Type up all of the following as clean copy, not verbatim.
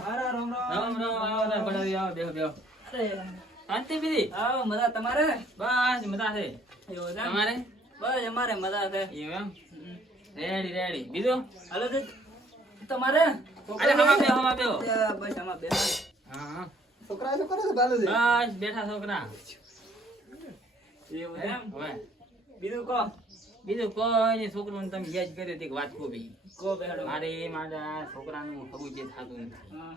હારા રામ રામ આવો ને બનાવી આવો બેહો શાંતિ બીજી આવો મજા તમારે બસ મજા છે એવું છે તમારે બસ અમારે મજા છે એમ રેડી બીજું હાલો છે તમારે અરે હમા બેહો બસ આમાં બે હા છોકરા શું કરે છે બાલુજી બસ બેઠા છોકરા એવું છે એમ હવે બીજું કહો બીજું કોઈ નહીં છોકરું તમે યાદ કર્યો હતી વાત કો ભાઈ કહો બેહાડો મારા છોકરાનું ખબર જે થતું નથી હા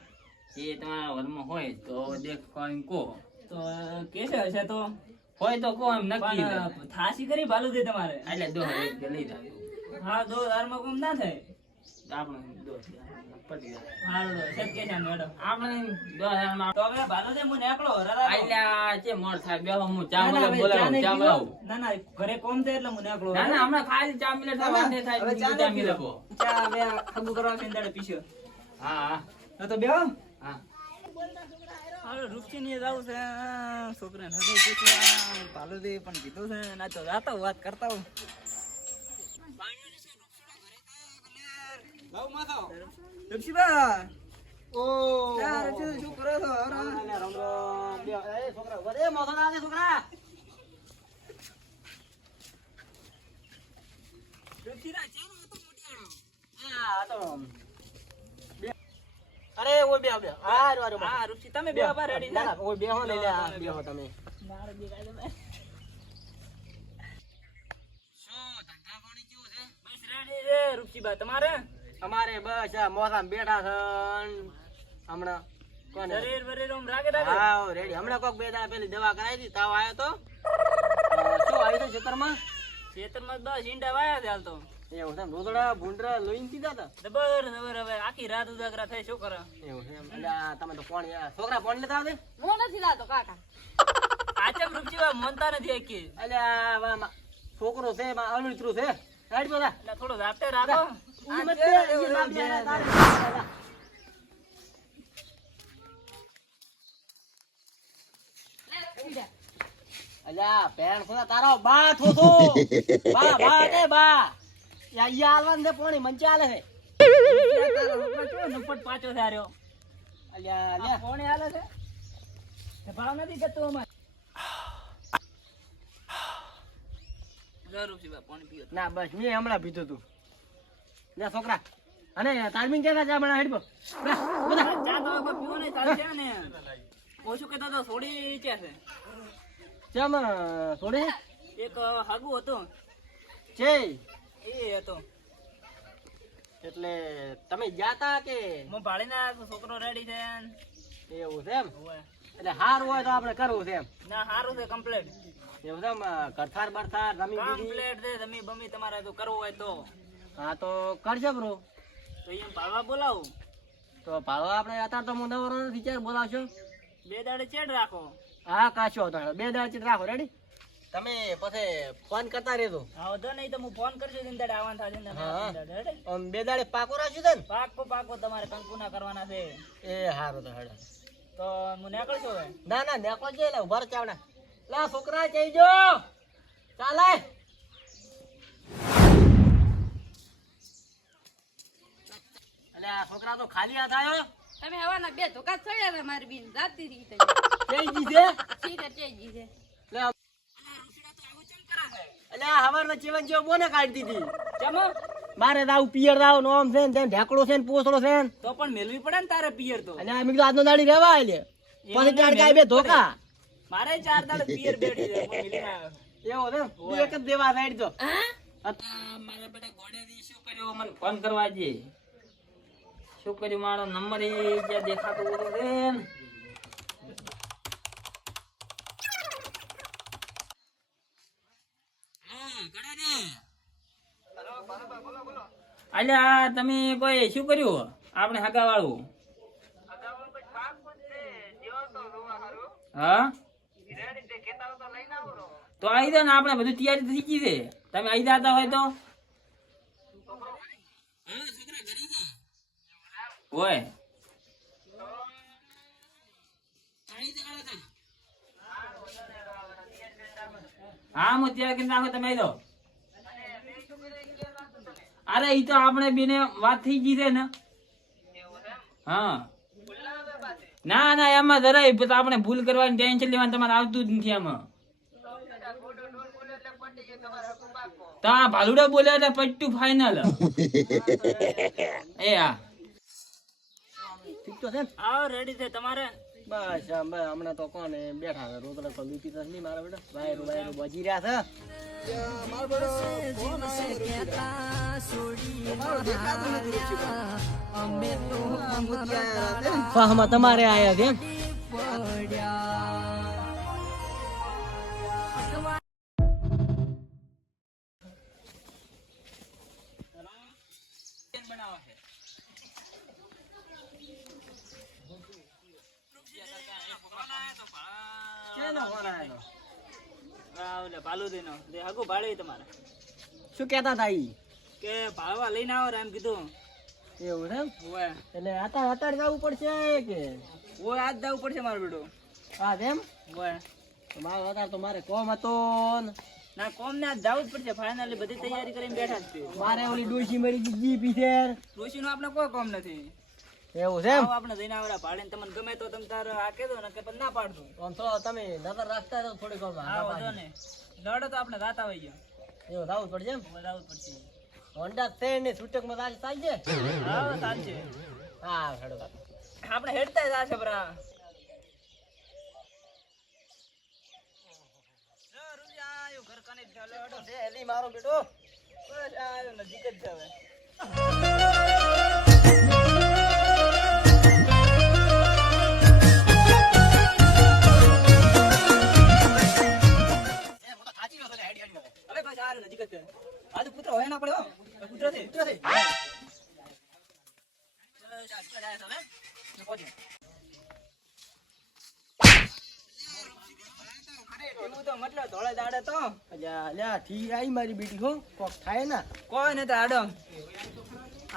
એ તમારા ઘરમાં હોય તો દેખ કોઈ કો તો કેસે હશે તો હોય તો કો એમ નક્કી પણ થાસી કરી બાલુજી તમારે એટલે દો લઈ જાવ હા દો હારમાં કોમ ના થાય આપણે દો પડી જાય હાલો દો સબ કે છે મેડમ આપણે દો માં તો હવે બાલુજી હું નીકળો રરા આલ્યા છે મોર થાય બેહો હું ચા બોલાવું ચા બોલાવું ના ના ઘરે કોમ થાય એટલે હું નીકળો ના ના હમણાં ખાલી ચા મિલે તો વાંધે થાય હવે બીજું ચા મિલે કો ચા હવે ખબુ કરવા પેંદાડે પીસ્યો હા તો બેહો હા હાલો રૂપસી ની જાવ છે છોકરાને હવે પૂછવા બાલુજી પણ કીધું છે ના તો જાતા વાત કરતા હું રૂપસીબા ઓ શું કરો છો રામ રામ બે એ છોકરા વરે મોસો ના દે છોકરા રૂપસીરા ચાલો તો મોટિયાળો હા તો અરે ઓય બે હા રૂપસી તમે બે બાર રેડી ના ઓય બે હો લઈ લે બે હો તમે મારે બે કાઈ દે શું ધંધા પાણી કેવું છે બસ રેડી છે રૂપસીબા તમારે અમારે બસ આ મોસામ બેઠા છે હમણાં કોને શરીર વરીર ઓમ રાગે રાગે હા રેડી હમણાં કોક બે દાડા પેલી દવા કરાવી હતી તાવ આવ્યો તો શું આવ્યું છે ખેતરમાં ખેતરમાં બસ ઈંડા વાયા છે હાલ તો એવું છે રોદડા ભૂંડરા લોહીને પીધા હતા જબર હવે આખી રાત ઉજાગરા થાય શું કરે એવું છે એમ એટલે આ તમે તો પાણી છોકરા પાણી લેતા આવશે હું નથી લાતો કાકા આચમ રૂપજીવા મોનતા નથી આખી એટલે આ છોકરો છે અળવિતરું છે સાઈડ બધા એટલે થોડું રાતે રાખો અલ્યા પેણ ખોદા તારો બા થોતો બા બા તે બા યા આલવાન દે પાણી મંચે આલે છે નંપટ પાછો સાર્યો અલ્યા આ અલ્યા કોણે આલે છે તે ભાવ નથી જતો અમાર રૂપજીવા પાણી પીઓ ના બસ મેં હમણાં પીધું તું લે છોકરા અને તારમીન કેગા ચા બના હેડ ચા તો કોઈ પીવો નહીં ચાલશે ને ઓછું કહેતો તો થોડી છે ચમ થોડે એક હાગુ હતું છે એ હતો એટલે તમે જાતા કે હું ભાળીને છોકરો રેડી છે એવું છે એમ હોવે. એટલે હાર હોય તો આપણે કરવું છે એમ ના સારું છે કમ્પ્લેટ એવું છે એમ કરથાર બરથાર રમી દીધી કમ્પ્લેટ છે તમે બમી તમારે તો કરવું હોય તો હા તો કરશે બ્રો તો એમ ભાળવા બોલાવું તો ભાવ આપણે અત્યારે તો હું નવરો નથી ચાર બોલાવશો બે દાડે ચેડ રાખો હા કાશો હતો બે દાડા ચિત રાખો રેડી તમે પછી ફોન કરતા રહેજો હા વધો નહીં તો હું ફોન કરજો દિન દાડે આવવાનું થશે ને હા. રેડી આમ બે દાડે પાકો રાખ્યું છે ને પાકો પાકો તમારે કંકુના કરવાના છે એ હારું તો હેડો તો હું નીકળશો હવે ના ના નેકો છે લે ઉભા રહો ચાવડા લા છોકરા જઈજો ચાલે અલે આ છોકરા તો ખાલી હાથ આવ્યો તમે હવાના બે ધોકા ચડ્યા હતા મારી બીન જાતી રહી તઈ જઈ દીધે ઠીક છે જી છે લે અલે આ હવારના જીવન જેવો બોને કાઢી દીધી ચમો મારે દાવ પિયર દાવ નોમ છે ને તેમ ઢેકડો છે ને પોસડો છે ને તો પણ મેલવી પડે ને તારે પિયર તો અને આ મેં કીધું આજનો દાડી રહેવા આલે પછી ટાડકા બે ધોકા મારે 4 દાડે પિયર બેઠી છે હું મિલીને આવ્યો એવો ને એક જ દેવા સાઈડ તો મારા બેટા ઘોડેથી શું કર્યું મને ફોન કરવા દે શું કર્યું મારો નંબર એ જ્યાં દેખાતો હતો છે ને. અલ્યા તમે કોઈ શું કર્યું આપણે હગા વાળું હા તો આવી જાવ ને આપણે બધું તૈયારી થઈ ગઈ છે તમે આવી જતા હોય તો હોય હા હું તૈયાર કરી નાખો તમે આવી જાઓ અરે ઈ તો આપણે બેને વાત થઈ ગઈ છે ને હા ના ના એમાં જરાય પછી આપણે ભૂલ કરવાની ટેન્શન લેવાનું તમારે આવતું જ નથી આમાં. તો આ ભાલુડા બોલ્યા એટલે પટ્ટું ફાઇનલ. એ હા ઠીક તો છે ને? આવો રેડી છે તમારે. બસ હમણાં તો કોને બેઠા છે રોટલા તો લીટી તો નહીં મારા બેટા વાયરું બજી રહ્યા છે. મારો બેટો ફોન આવ્યો દેખાતું નથી ઋષિભા. મોતિયા આયા હતા. ફાહમાં તમારે આયા છે એમ? કેનો ફોન આયો? શું કહેતા હતા ઈ? કે ભાળવા લઈને આવો એમ કીધું. એવું છે એમ? ઓય એટલે અત્યારે જવું પડશે કે ઓય આજ જવું પડશે મારો બેટો. હા એમ? ઓય તો મારો અત્યારે તો મારે કોમ હતો ને. ના કોમ ને આજ જવું જ પડશે. ફાઇનલી બધી તૈયારી કરીને બેઠા જ છે. મારે ઓલી ડોશી મરી ગઈ પીછેર. ઋષિ નું આપણે કોઈ કોમ નથી. એવું છે એમ? આવો આપણે જઈને આવડા ભાડે તમને ગમે તો તમે તાર આ કહેજો ને કે ના પાડતું. આમ તો તમે નજર રાખતા રહો થોડીક વાર. હા વાંધો ને લડો તો આપણે રાત આવી ગયા. એવું થવું પડશે એમ? જવું પડશે. હોન્ડા છે ને છૂટક માં તાજ ચાલજે. હા સાચે હા હેડો. આપણે હેડતા જ આ છે બરા. ઘર કને છે એલી મારો બેટો. બસ આ નજીક જ છે હવે. નજીક જ છે. આ તો પુત્ર હોય ના પડે. પુત્ર છે પુત્ર છે. એવું તો મતલબ ધોળે દાડે તો અલ્યા ઠીક આઈ મારી બેટી હો કોક થાય ને. કોઈ નથી આડો.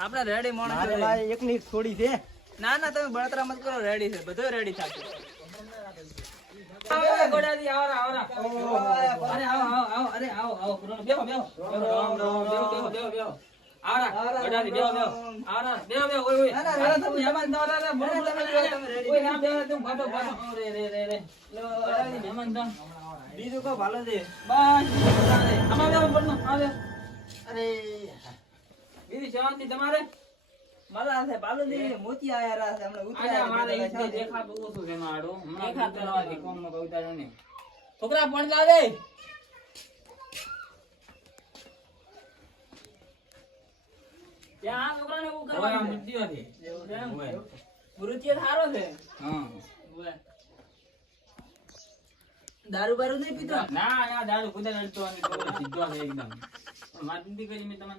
આપણે રેડી માણસ મારે છે. મારે એકની એક થોડી છે. ના ના તમે બળતરા મત કરો. રેડી છે બધું રેડી થશે. ગોડાજી આવરા આવરા. અરે આવો આવો આવો. અરે આવો આવો બેહો બેહો બેહો બેહો બેહો બેહો. આવરા ગોડાજી બેહો બેહો. આવરા બેહો બેહો. ઓય ઓય તમે મહેમાન તો આવરા બોલો તમે રેડી. ઓય ના બેહો તું ભાટો ભાટો. રે રે રે રે. ગોડાજી મહેમાન તો બીજું કો ભાલો છે. બસ આમાં બેહો પડનો આવે. અરે બીજી શાંતિ તમારે? મારા છે બાલુજી મોતિયા આયા છે હમણાં ઉતર્યા. મારે ઈ દેખાતું ઓછું છે મારો. હમણાં ઉતારવાથી કોમમાં કોઈ ઉતાર્યો નહીં. છોકરા પણ જાવે. ત્યાં આ છોકરાને એવું કરવાનું છે. મૃત્યુથી. એવું છે એમ? મૃત્યુ સારો છે. હા. દારૂ બારૂ નહીં પીતો? ના ના દારૂ ખુદા લડતો અને છોકરો સીધો છે એકદમ. પણ વાત નથી કરી મેં તમને.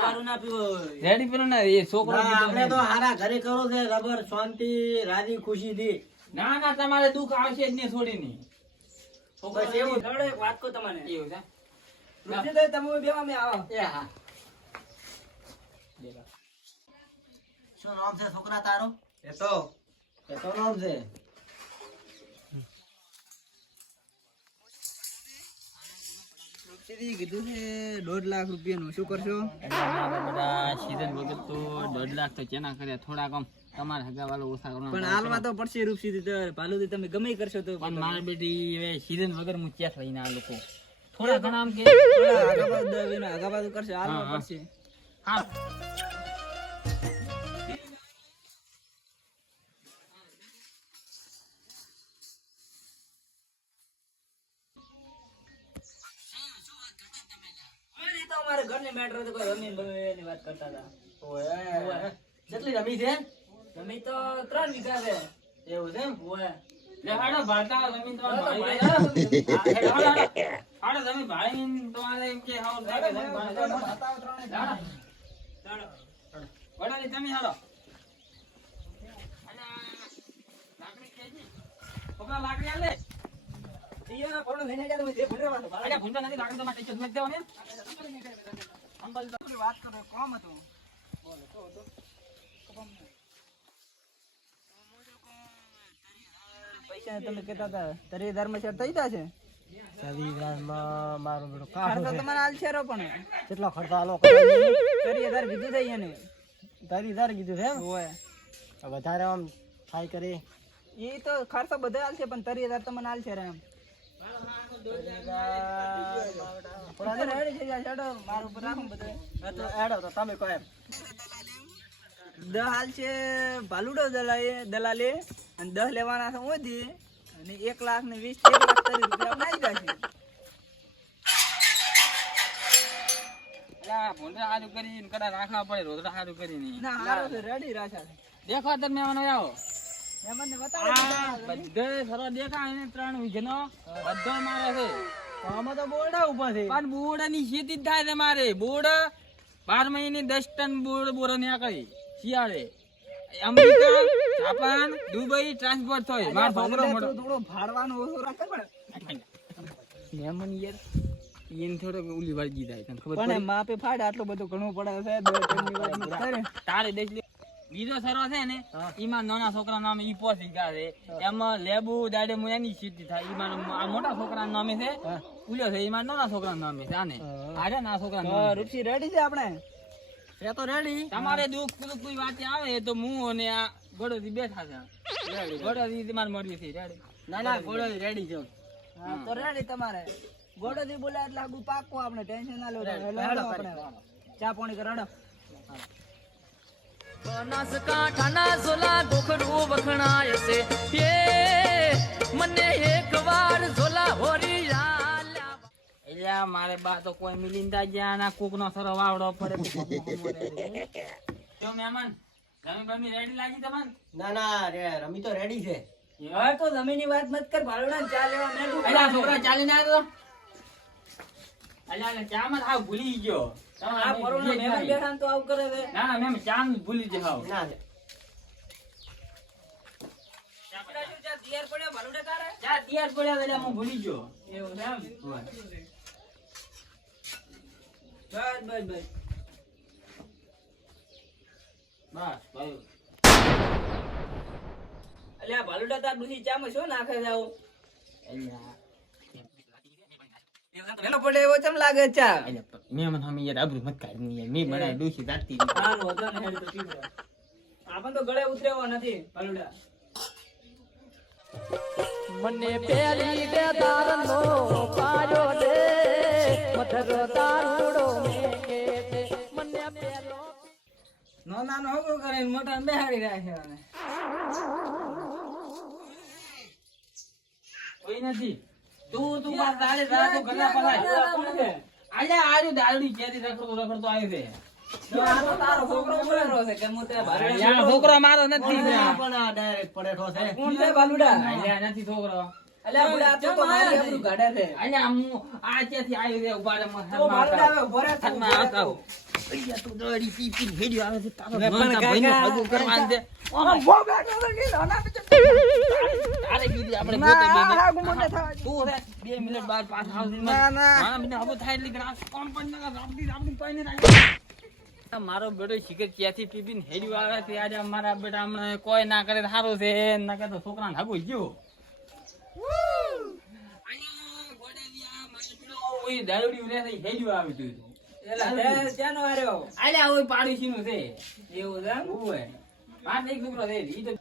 દારૂ ના પીવો. રેડી પેલો ના એ છોકરો આપણે તો હારા ઘરે કરો છે રબર શાંતિ રાજી ખુશી થી. ના ના તમારે દુઃખ આવશે જ નહીં છોડી નહીં. બસ એવું. લડો એક વાત કહું તમને. એવું છે. ઋષિભાઈ તમે બેવા મે આવો. એ હા. શું નામ છે છોકરા તારો? એ તો નામ છે ઋષિજી કીધું છે 1.5 લાખ રૂપિયાનું. શું કરશો? બધા સીઝન વગર તો 1.5 લાખ તો ચેના કર્યા. થોડા કમ તમારે હગા વાળો ઓછા કરવાનો. પણ હાલવા તો પડશે ઋષિજી. તો પાલુજી તમે ગમે ઈ કરશો તો પણ મારી બેટી હવે સીઝન વગર હું ચેસ લઈને આ લોકો થોડા ઘણા આમ કે આગા બાજુ કરશે. હાલવા હા. પડશે. હા એ તો અમારે ઘરની મેટર તો કોઈ રમીન બમીની વાત કરતા હતા. ઓય કેટલી રમી છે? જમીન તો 3 વીઘા છે. એવું છે એમ? ઓય. લે હાડો ભાતા જમીન તમારે ભાઈ હાડો જમીન ભાઈ તમારે એમ કે હાવ લાગે જમીન ભાઈ વડાલી તમે હાડો લાકડી કેજી પકડા લાકડી આલે ઈયોના ફોટો લઈને ગયા તમે જે ભણવાનો. અરે ભૂંડા નથી લાકડી તમારે ટીચર મેક દેવો ને અંબલ તો વાત કરો કોમ હતું. પૈસા તમે કહેતા હતા 30,000 માં શેર થઈ જશે. મારો બેટો ખર્ચો તમારે હાલ છે રો પણ કેટલો ખર્ચો આલો 30,000 કીધું છે એને. 30,000 કીધું છે એમ? હોય વધારે આમ થાય કરી એ તો ખર્ચો બધો હાલશે પણ 30,000 તમને હાલશે રે એમ રેડી થઈ જાય હેડો મારું ઉપર રાખું બધું તો એડો તો તમે કહો એમ 10 હાલશે ભાલુડો દલાલે અને 10 લેવાના છે ઓધી અને 1,20,000 1,30,000 રૂપિયા આવી જશે એલા ભોંડા હારું કરીને કડા રાખવા પડે રોદડા હારું કરીને ના હારો છે રેડી રાખ્યા છે દેખો તમે મહેમાનો આવો મહેમાનને આ બતાવો બધે સરળ દેખાય ને 3 વીઘનો બધો મારે છે આમાં તો બોરડા ઉભા છે પણ બોરડાની ખેતી જ થાય છે મારે બોરડ 12 મહિને 10 ટન બોર નીકળી શિયાળે અમેરિકા જાપાન દુબઈ ટ્રાન્સપોર્ટ થાય માર છોકરો મોટો થોડો ભાડવાનું ઓછું રાખે પણ મહેમાન યાર એને થોડો ઉલી વાળી જાય તને ખબર પણ પડી માપે ફાડ આટલું બધું ઘણું પડે છે 2 ટનની વાત ન કરે તારે દેખ લે બીજો સરો છે ને ઈમાં નાના છોકરા નામે ઈ પોસી ગયા છે એમાં લેબુ દાડે મુ એની ખેતી થાય ઈમાં આ મોટા છોકરા નામે છે ઉલ્યો છે ઈમાં નાના છોકરા નામે છે આને આરે ના છોકરા નામે રૂપસી રેડી છે આપણે છે તો રેડી તમારે દુઃખ સુખ કોઈ વાત આવે તો હું અને આ ગોડોથી બેઠા છે ગોડોથી તમારે મળી છે રેડી ના ના ઘોડો રેડી છે હા તો રેડી તમારે ગોડોથી બોલાય એટલે આગુ પાકો આપણે ટેન્શન ના લો આપણે ચા પાણી કરાડો બનાસકાંઠાના ઝોલા ગોખરું વખણાય છે એ મને એકવાર ઝોલા હોરી એટલે મારે બા તો કોઈ મિલિંદા ગયા ના કુક નો સરો વાવડો પડે તો મહેમાન જમી બમી રેડી લાગી તમને ના ના રે રમી તો રેડી છે હવે તો જમીનની વાત મત કર ભાડુડા ચા લેવા મેં અલ્યા છોકરા ચાલી ના તો અલ્યા ચા માં હાવ ભૂલી ગયો આ પરોણા મહેમાન બેઠા તો આવું કરે છે ના ના મેમ ચા ભૂલી જ હાવ ના આપડા શું ચા તૈયાર પડ્યો ભાડુડા તારે ચા તૈયાર પડ્યા એટલે હું ભૂલી ગયો એવું છે એમ હોય. બસ બસ ભાઈ અલ્યા ભાલુડા તાર ડુસી ચામાં શું નાખે છે આવું અલ્યા એનો પડે એવો ચમ લાગે ચા મેમન હમી યાર આબરૂ મત કાઢ યાર મે બનાય દોશી જાતી હારું હતો ને હેડ તો પીવો આપણ તો ગળે ઉતરેવો નથી ભાલુડા મને પેલી બે તારનો પાયો દે મધરો તારુડો મેકે છે મને પેલો નાનો હોગો કરે મોટા બેહાડી રાખે અને કોઈ નથી તું વાત તારે રાખો ગલા પલાય આલ્યા આર્યું દારૂડી કેરી રખડતો આવ્યો છે આ તો તારો છોકરો બોલેરો છે કે મોતે ભાલુડા યાર છોકરો મારો નથી પણ આ ડાયરેક્ટ પડેઠો છે કોણ છે ભાલુડા આલ્યા નથી છોકરો અલ્યા બુડા તો મારી આપણું ગાડે છે આલ્યા હું આ ક્યાંથી આવ્યો છે ઉભા રે તો ભાલુડા આવે ઉભો રે હાથમાં હાથ આવો અલ્યા તું દોડી પી પી હેડ્યો આવે છે તારો પણ મન કાકા, ભાઈનું ભગું કરવાનું છે બહુ બેઠો છે કે નાના તારે કીધી આપણે ના, પોતે બે આગુ મોટે થવા દે. તું રે 2 મિનિટ બાદ પાછ આવજે ના, ના. હા મને હવે થાય એટલે ગ્રાસ કોણ પણ રાપડી પાઈને રાખી મારો બેટો શિખર ક્યાંથી પીપીને હેડ્યું આવે છે આજે મારા બેટા હમણાં કોઈ ના કરે સારું છે ના કરે તો છોકરાને હાગું ગયો દારૂડી રે હેડ્યું આવે તું એલા હે ચાનો આર્યો આલ્યા ઓય પાડોશીનું છે એવું છે એમ? ઓય પાંચ એક છોકરો છે ઈ તો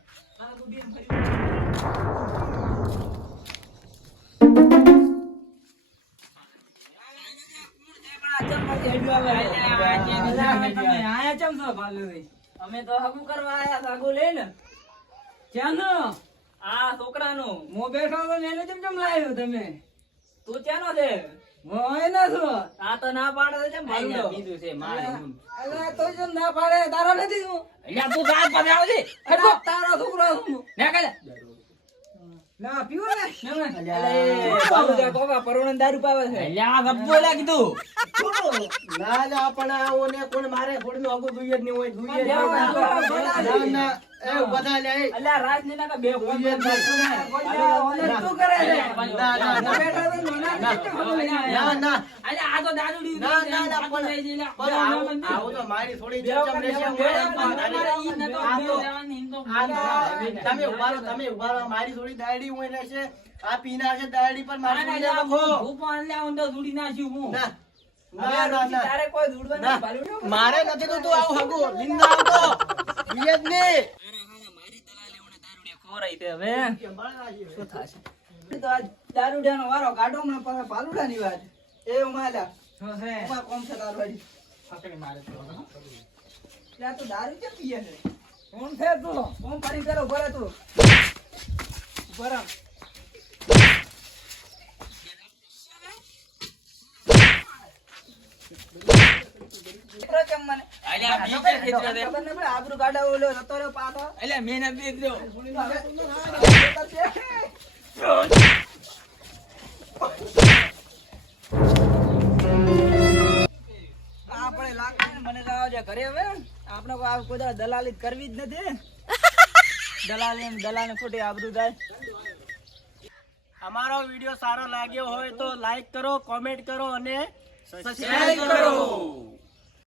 અમે તો હગું કરવા આયા હતા, હગું લઈને. ક્યાંનું? આ છોકરાનું. હું બેઠો હતો ને એને ચમ લાવ્યો તમે? તું ક્યાંનો છે? હું એનો છું. આ તો ના પાડે છે ચમ ભાલુડો? બીજું છે મારે અલા, તો ચમ ના પાડે? તારો નથી હું. અલ્યા તું ગાત પાસે આવજે અલા, તારો છોકરો છું. ના કરે ના, પીવો ને? અલા, એ ભાલુડા કોકા પરોણા દારૂ પાવે છે. અલ્યા રબ્બો લાગી તું ના ના પણ આઓને કોણ મારે થોડીનું આગું જોઈએ જ નહીં હોય જોઈએ જ ના, નહીં. ના ના એ બધા લે એ. અલા, રાત ની નાકા બે ફોન જોઈએ જ નહીં. શું કરે છે? ના ના ના બેઠા તો નાના ના ના અલ્યા આ તો દારૂડી ના ના ના પણ લઈ જઈ લે પણ આવું તો મારી થોડી ચમચમ રહેશે. તમે ઉભા રહો, તમે ઉભા રહો. મારી થોડી દાયડી હું રહેશે. આ પીના છે દાયડી પર મારી થોડી રાખો. હું પણ લે ઊંડો જોડી નાખ્યું હું ના ના, ના, ના. તારે કોઈ દૂડવા ના. નહીં, ભાલુડો. મારે નથી તો તું આવું હગું નિંદા આવતો જોઈએ જ નહીં. ખોરાઈ તે હવે શું થશે? તો આ દારૂડિયાનો વારો કાઢો હમણાં પાછા ભાલુડાની વાત. એ ઉમાલા ઉમા કોમ છે તારું વાળી. ત્યાં તું દારૂ કેમ પીએ છે? કોણ છે તું? કોમ પાણી કરો ભરે તું ભરે. કેમ મને અલ્યા બીજે ખેતરે દે. ખબર નહીં પડે, આબરૂ કાઢા ઓલો જતો રહ્યો પાછો. અલ્યા મેં નથી દીધો. આપણે લાગે ને મને તો આવજે ઘરે હવે આપણે કોઈ દાડો દલાલી કરવી જ નથી. દલાલી ખોટી આબરૂ જાય. અમારો વિડીયો સારો લાગ્યો હોય તો લાઈક કરો, કોમેન્ટ કરો અને સબસ્ક્રાઇબ કરો.